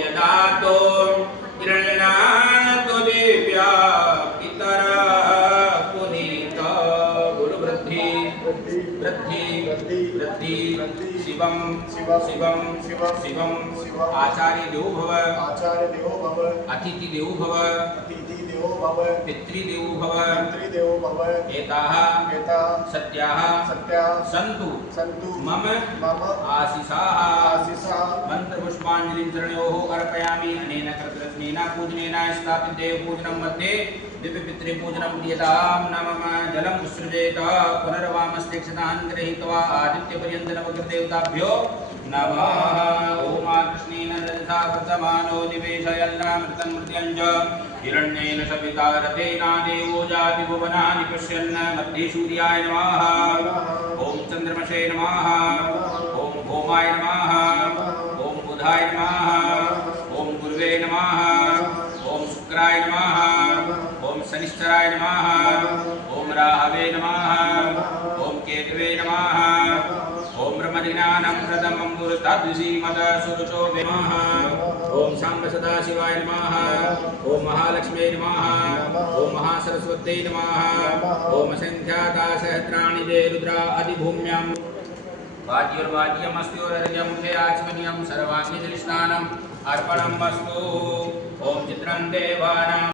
यदातो हिरण्यातो देव्या पितरः पुनीता बोलो वृद्धि वृद्धि वृद्धि शिवम शिवम शिवम आचार्य देवो भव अतिथि देवो भव पितृदेवो भव एताः सत्याः सन्तु मम आशिषाः मंत्रपुष्पाञ्जलिं चरणयोः अर्पयामि। अनेन कृतरत्नेन पूजनेन स्थापित देवपूजनं मध्ये दिव्यपितृपूजनं दीयतां नमः। जलम् उत्सृजेत पुनर्वामस्तेक्षतान् गृहीत्वा आदित्यपर्यन्तनवकृतदेवताभ्यो नमः। ॐ कृष्णेन रजसा वर्तमानो निवेशयन्नामृतं मृत्यञ्च हिरण्येन सविता रथेना देवो जाति भुवनानि पश्यन् मध्ये सूर्याय नमः। ॐ चन्द्रमसे नमः। ॐ भौमाय नमः। ॐ बुधाय नमः। ॐ गुरुवे नमः। ॐ शुक्राय नमः। ॐ शनिश्चराय नमः। ॐ राहवे नमः। ॐ केतवे नमः। ॐ ब्रह्मज्ञानं प्रथमं गुरुस्ताद्विषीमतसुरुचो नमः। ॐ सांब सदाशिवाय नमः। ॐ महालक्ष्मी नमः। ॐ महासरस्वत्यै नमः। ॐ असंख्याता सहस्राणि ते रुद्रा अधिभूम्यां वाद्योर्वाद्यमस्त्योरर्घ्यं मुखे आचमनीयं सर्वाङ्गीजलिस्नानम् अर्पणमस्तु। ॐ चित्रं देवानां